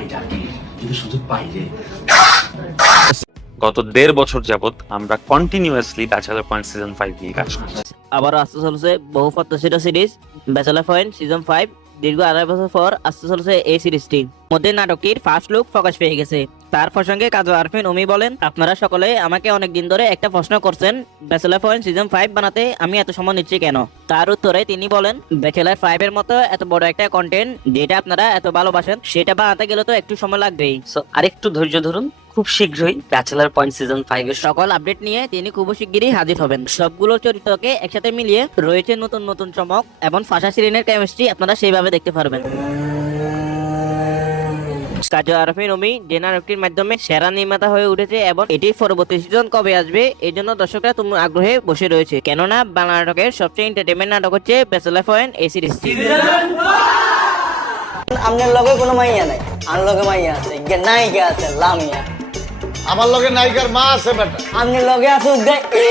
নাই ডাকে, কিন্তু সুযোগ পাইলে। গত 1.5 বছর যাবত আমরা কন্টিনিউয়াসলি ব্যাচেলর পয়েন্ট সিজন 5 নিয়ে কাজ করছি। আবার আসতে চলছে বহু প্রত্যাশিত সিরিজ ব্যাচেলর পয়েন্ট সিজন 5। দীর্ঘ 2.5 বছর পর আসতে চলছে এই সিরিজটি। মধ্যে নাটকটির ফার্স্ট লুক প্রকাশ পেয়ে গেছে। তার প্রসঙ্গে কাজল আরফিন উমি বলেন, আপনারা সকলে আমাকে অনেক দিন ধরে একটা প্রশ্ন করছেন, ব্যাচেলর পয়েন্ট সিজন 5 বানাতে আমি এত সময় নিচ্ছি কেন? তার উত্তরে তিনি বলেন, ব্যাচেলর 5 এর মতো এত বড় একটা কন্টেন্ট যেটা আপনারা এত ভালোবাসেন, সেটা বানাতে গেলে তো একটু সময় লাগবেই। সো আরেকটু ধৈর্য ধরুন, খুব শীঘ্রই ব্যাচেলর পয়েন্ট সিজন 5 এর সকল আপডেট নিয়ে তিনি খুব শিগগিরই হাজির হবেন। সবগুলো চরিত্রকে একসাথে মিলিয়ে রয়েছে নতুন নতুন চমক এবং ফাশা শিরিনের কেমিস্ট্রি আপনারা সেইভাবে দেখতে পারবেন। কাজল আরফিন উমি যে নাটকটির মাধ্যমে সেরা নির্মাতা হয়ে উঠেছে এবং এটির পরবর্তী সিজন কবে আসবে এই জন্য দর্শকরা তুমি আগ্রহে বসে রয়েছে, কেননা বাংলা নাটকের সবচেয়ে এন্টারটেইনমেন্ট নাটক হচ্ছে ব্যাচেলর পয়েন্ট এই সিরিজটি। আপনার লগে কোনো মাইয়া নাই, আর লগে মাইয়া আছে, নায়িকা আছে লামিয়া। আমার লগে নায়িকার মা আছে বেটা। আপনার লগে আছে উদ্দে এ